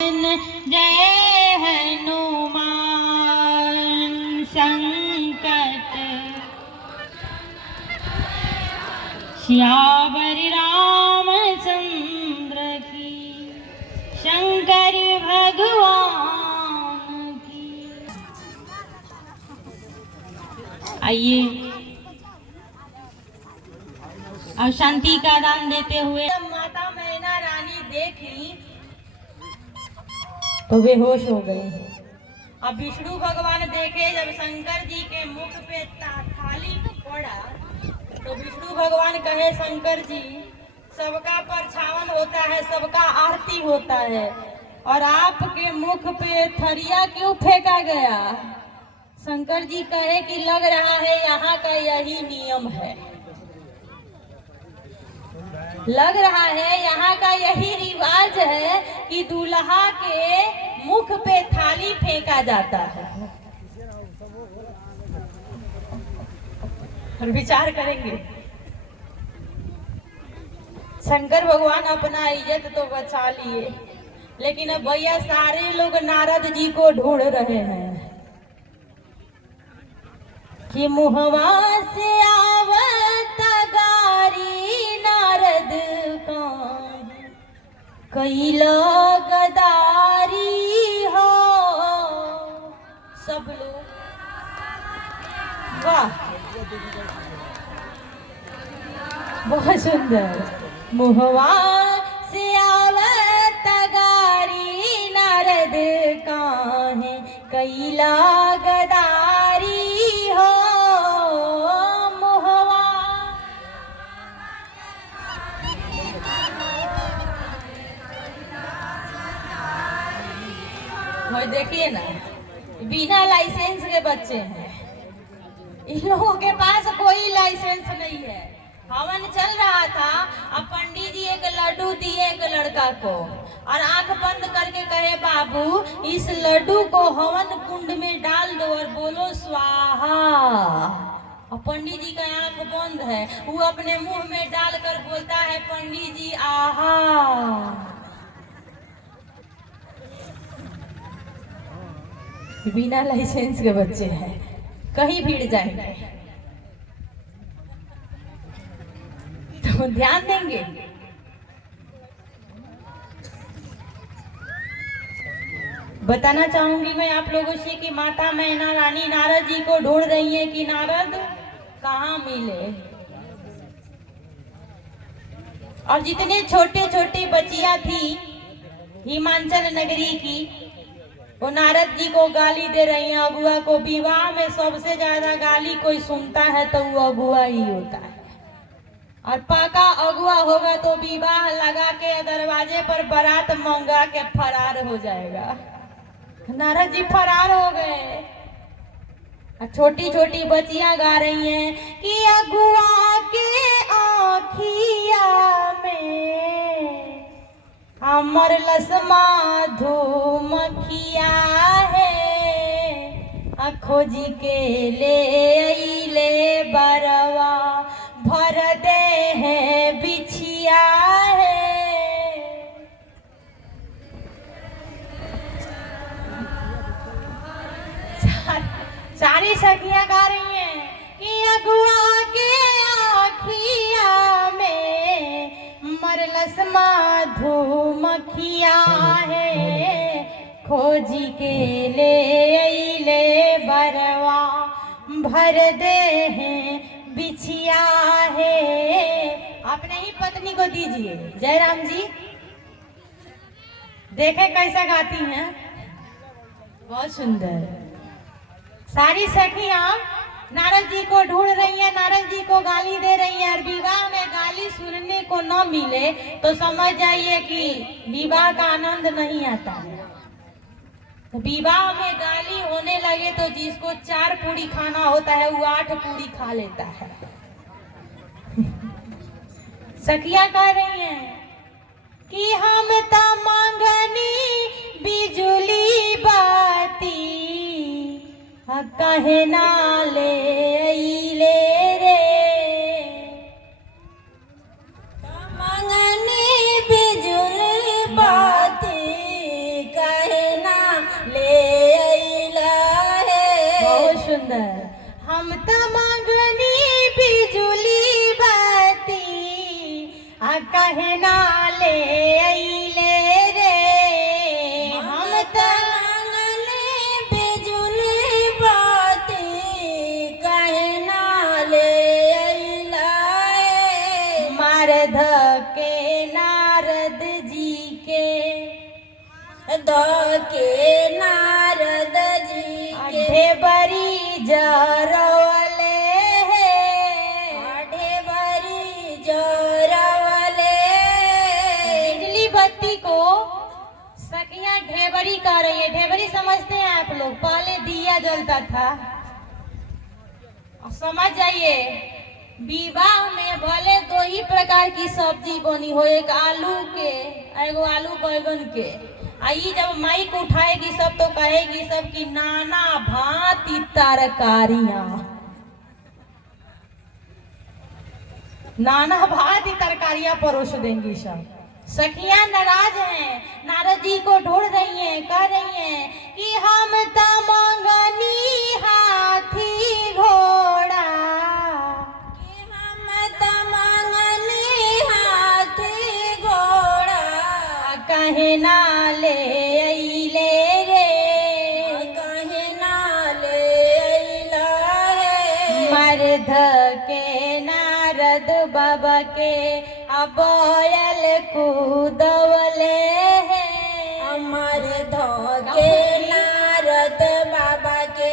जय हनुमान संकट सियावर रामचंद्र की शंकर भगवान की। आइए अब शांति का दान देते हुए माता मैना रानी देखी तो बेहोश हो गए। अब विष्णु भगवान देखे जब शंकर जी के मुख पे थाली पड़ा तो विष्णु भगवान कहे शंकर जी सबका परछावन होता है, सबका आरती होता है, और आपके मुख पे थरिया क्यों फेंका गया? शंकर जी कहे कि लग रहा है यहाँ का यही नियम है, लग रहा है यहाँ का यही रिवाज है कि दूल्हा के मुख पे थाली फेंका जाता है। और विचार करेंगे शंकर भगवान अपना इज्जत तो बचा लिए, लेकिन अब भैया सारे लोग नारद जी को ढूंढ रहे हैं कि मुहवा से आवत गारी नारद का कैला गदारी हो। सब लोग वाह बहुत सुंदर। मुहवा से आवत गारी नारद काहे कैला गदारी हो। मुहवा देखिए ना, बिना लाइसेंस के बच्चे हैं, इन लोगों के पास कोई लाइसेंस नहीं है। हवन चल रहा था, अब पंडित जी एक लड्डू दिए एक लड़का को और आंख बंद करके कहे बाबू इस लड्डू को हवन कुंड में डाल दो और बोलो स्वाहा। और पंडित जी का आंख बंद है, वो अपने मुंह में डालकर बोलता है पंडित जी आहा। बिना लाइसेंस के बच्चे हैं, कहीं भीड़ जाएंगे तो ध्यान देंगे। बताना चाहूंगी मैं आप लोगों से कि माता मैना रानी नारद जी को ढूंढ रही है कि नारद कहाँ मिले। और जितने छोटे छोटे बच्चियां थी हिमांचल नगरी की, वो नारद जी को गाली दे रही हैं। अगुआ को विवाह में सबसे ज्यादा गाली कोई सुनता है तो वो अगुआ ही होता है, और पाका अगुआ होगा तो विवाह लगा के दरवाजे पर बारात मंगा के फरार हो जाएगा। नारद जी फरार हो गए। छोटी छोटी बच्चियां गा रही हैं कि अगुआ के आँखिया में अमर लसमा धूमखिया है, खोजी के ले बरवा भर दे है बिछिया है। सारी सखियां गा रही हैं कि अगुआ के आँखिया में मरलसमा धूमखिया है, खोजी के ले बरवा भर दे हैं बिछिया है। अपने ही पत्नी को दीजिए। जयराम जी देखे कैसा गाती हैं, बहुत सुंदर। सारी सखियां नारद जी को ढूंढ रही हैं, नारद जी को गाली दे रही हैं। और विवाह में गाली सुनने को न मिले तो समझ जाइए कि विवाह का आनंद नहीं आता है। विवाह में गाली होने लगे तो जिसको 4 पूरी खाना होता है वो 8 पूरी खा लेता है। सखिया कह रही हैं कि हम तो मांगनी बिजुली बाती कहे ना ले रे, मंगनी बिजुली बाती सुंदर। हम त मांगनी बिजुली बत्ती आ कहे ना ले अइले रे। हम त मांगनी बिजुली बत्ती कहे ना ले अइला ए। मर्द के नारद जी के धके नारद जी के ढेबरी जरवले ढेबरी जरवले। बिजली बत्ती को सखियां ढेबरी कह रही है। ढेबरी समझते हैं आप लोग? पहले दिया जलता था। समझ जाइए, विवाह में भले दो ही प्रकार की सब्जी बनी हो, एक आलू के एगो आलू बैगन के। आई जब माइक उठाएगी सब तो कहेगी सब कि नाना भांति तरकारियां, नाना भांति तरकारियां परोस देंगी सब। सखियां नाराज हैं, नारद जी को ढूंढ रही हैं, कह रही हैं कि हम त मंगनी हाथी घोड़ा कि हम त मंगनी हाथी घोड़ा कहे ना ले अइले रे। कहे ना ले अइला हे। मर्द के नारद बाबा के अबयल कूदवले है। अमर धके नारद बाबा के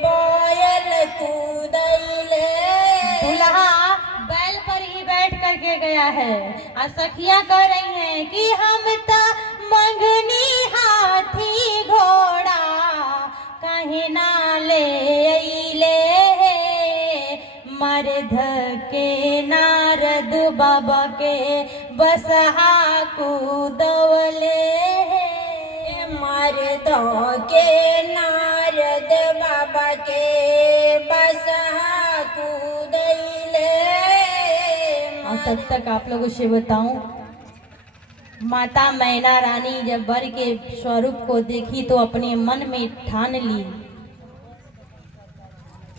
बोयल कूदैले। दूल्हा बैल पर ही बैठ करके गया है और सखियां कह रही हैं कि हम त मंगनी हाथी घोड़ा कहीं ना ले अइले हे। मर्द के नारद बाबा के बसहा कूदवले है। मर्द के नारद बाबा के बसहा कूदैले। और तब तक आप लोगों से बताऊं, माता मैना रानी जब वर के स्वरूप को देखी तो अपने मन में ठान ली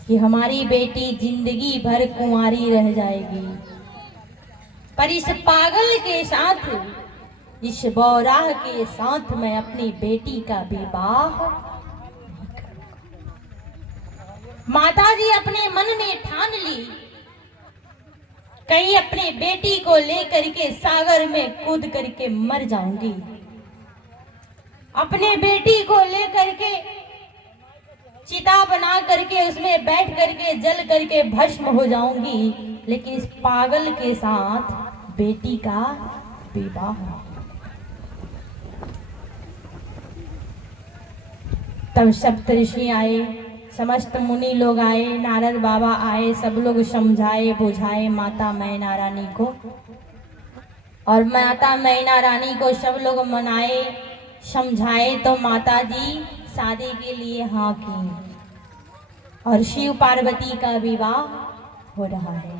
कि हमारी बेटी जिंदगी भर कुंवारी रह जाएगी, पर इस पागल के साथ, इस बौराह के साथ मैं अपनी बेटी का विवाह। माता जी अपने मन में ठान ली, कहीं अपने बेटी को लेकर के सागर में कूद करके मर जाऊंगी, अपने बेटी को लेकर के चिता बना करके उसमें बैठ करके जल करके भस्म हो जाऊंगी, लेकिन इस पागल के साथ बेटी का विवाह। तब सप्तऋषि आए, समस्त मुनि लोग आए, नारद बाबा आए, सब लोग समझाए बुझाए माता मैना रानी को, और माता मैना रानी को सब लोग मनाए समझाए तो माता जी शादी के लिए हाँ की और शिव पार्वती का विवाह हो रहा है।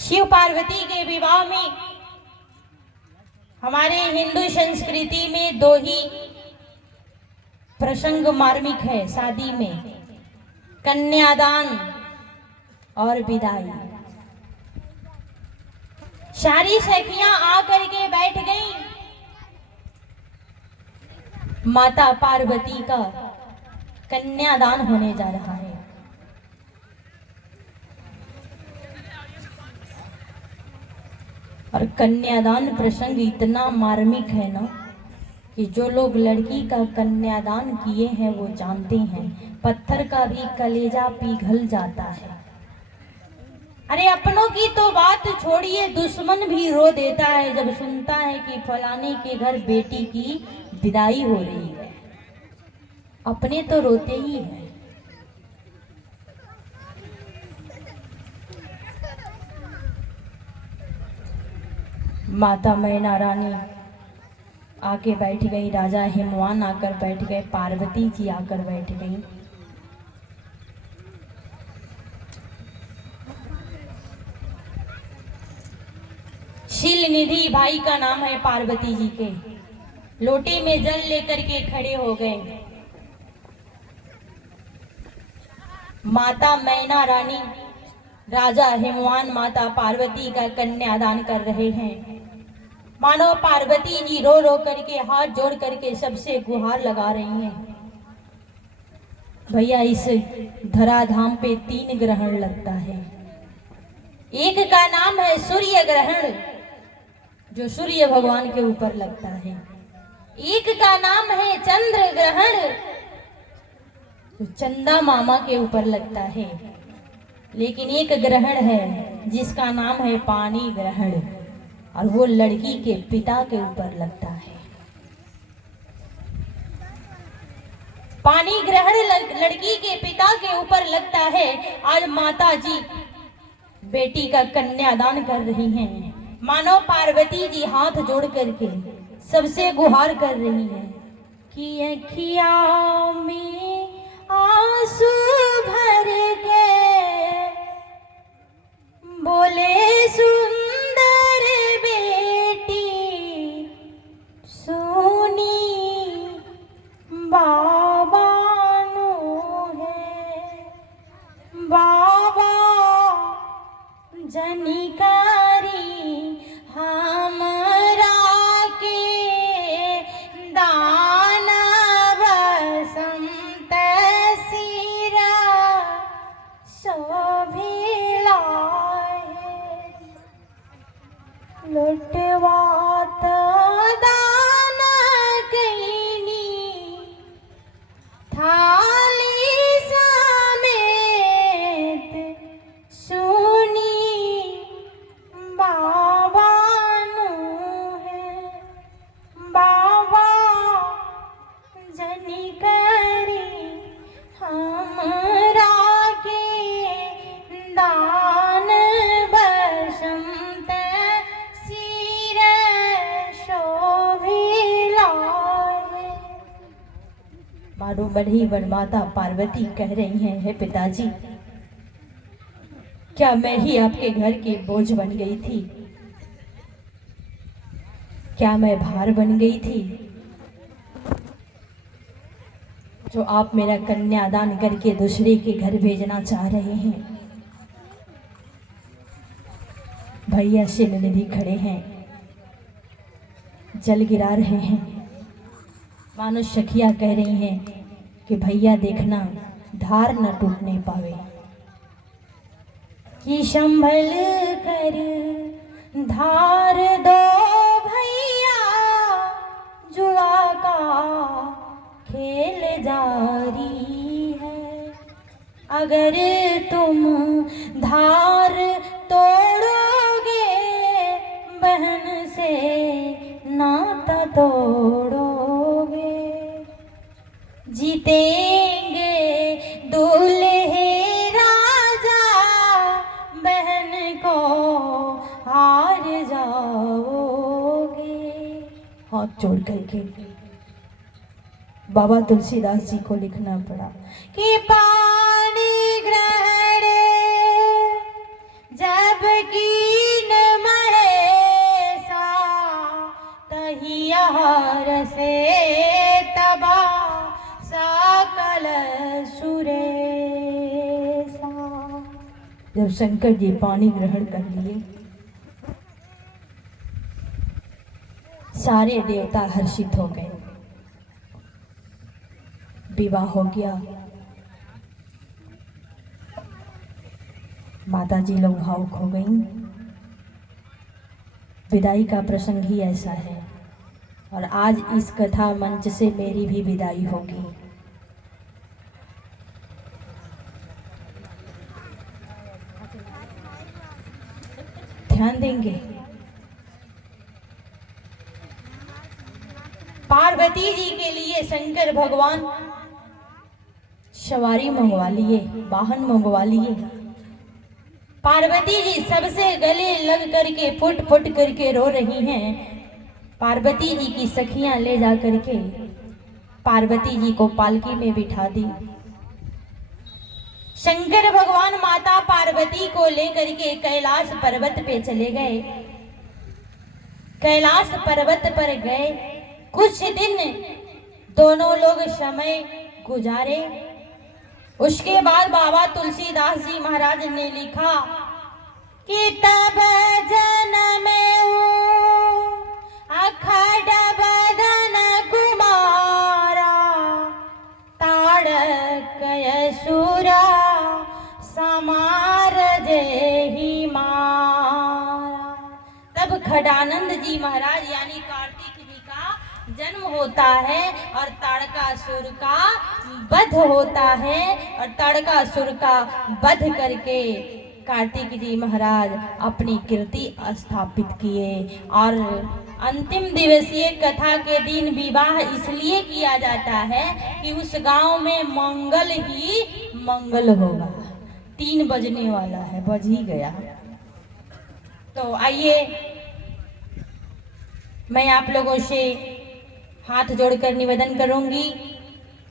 शिव पार्वती के विवाह में हमारे हिंदू संस्कृति में दो ही प्रसंग मार्मिक है शादी में, कन्यादान और विदाई। सारी सखियां आकर के बैठ गईं, माता पार्वती का कन्यादान होने जा रहा है। और कन्यादान प्रसंग इतना मार्मिक है ना कि जो लोग लड़की का कन्यादान किए हैं वो जानते हैं, पत्थर का भी कलेजा पिघल जाता है। अरे अपनों की तो बात छोड़िए, दुश्मन भी रो देता है जब सुनता है कि फलाने के घर बेटी की विदाई हो रही है। अपने तो रोते ही हैं। माता मैना रानी आके बैठ गई, राजा हिमवान आकर बैठ गए, पार्वती जी आकर बैठ गई। शील निधि भाई का नाम है पार्वती जी के, लोटे में जल लेकर के खड़े हो गए। माता मैना रानी राजा हिमवान माता पार्वती का कन्यादान कर रहे हैं। मानो पार्वती जी रो रो करके हाथ जोड़ करके सबसे गुहार लगा रही हैं। भैया इस धराधाम पे 3 ग्रहण लगता है। एक का नाम है सूर्य ग्रहण, जो सूर्य भगवान के ऊपर लगता है। एक का नाम है चंद्र ग्रहण, जो चंदा मामा के ऊपर लगता है। लेकिन एक ग्रहण है जिसका नाम है पानी ग्रहण, और वो लड़की के पिता के ऊपर लगता है। पानी ग्रहण लड़की के पिता के ऊपर लगता है। आज माता जी बेटी का कन्यादान कर रही हैं। मानो पार्वती जी हाथ जोड़ करके सबसे गुहार कर रही हैं कि अखिया में आंसू भर के बोले सुंदर बेटी सोनी बाबा नो है, बाबा जनिकारी हमरा के दान बसंत सिरा शोभिला लुटवात दान कैनी थाली समेत सुनी बाबा नु है, बाबा जनी करी हमरा के दान बसंत सिर शोभिला है। मानो बढ़ी बड़ माता पार्वती कह रही हैं, हे पिताजी, क्या मैं ही आपके घर की बोझ बन गई थी? क्या मैं भार बन गई थी जो आप मेरा कन्यादान करके दूसरे के घर भेजना चाह रहे हैं? भैया शिवनिधि खड़े हैं, जल गिरा रहे हैं। मानो सखिया कह रही हैं कि भैया देखना धार न टूटने पावे, कि संभल कर धार दो भैया, जुआ का खेल जारी है। अगर तुम धार तोड़ोगे बहन से नाता तोड़ोगे, जीतेंगे दूल्हे राजा, बहन को हार जाओगे। हाथ जोड़ करके बाबा तुलसीदास जी को लिखना पड़ा कि पानी ग्रहण जब कीन महेसा, तही आहार से तबा सकल सुरेसा। जब शंकर जी पानी ग्रहण कर लिए, सारे देवता हर्षित हो गए, विवाह हो गया। माता जी लोग भावुक हो गईं। विदाई का प्रसंग ही ऐसा है, और आज इस कथा मंच से मेरी भी विदाई होगी। ध्यान देंगे। पार्वती जी के लिए शंकर भगवान सवारी मंगवा लिए, वाहन मंगवा लिए। पार्वती जी सबसे गले लग करके फुट फुट करके रो रही हैं। पार्वती जी की सखियां ले जा करके पार्वती जी को पालकी में बिठा दी। शंकर भगवान माता पार्वती को लेकर के कैलाश पर्वत पे चले गए। कैलाश पर्वत पर गए, कुछ दिन दोनों लोग समय गुजारे। उसके बाद बाबा तुलसीदास जी महाराज ने लिखा कि तब जन्म अखड़ बदन कुमारा ताड़क असुरा समार जेहि मारा। तब खडानंद जी महाराज यानी कार्तिक जी का जन्म होता है और ताड़कासुर का वध होता है और ताड़कासुर का वध करके कार्तिक जी महाराज अपनी कीर्ति स्थापित किए। और अंतिम दिवसीय कथा के दिन विवाह इसलिए किया जाता है कि उस गांव में मंगल ही मंगल होगा। 3 बजने वाला है, बज ही गया। तो आइए मैं आप लोगों से हाथ जोड़कर निवेदन करूंगी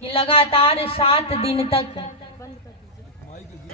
कि लगातार 7 दिन तक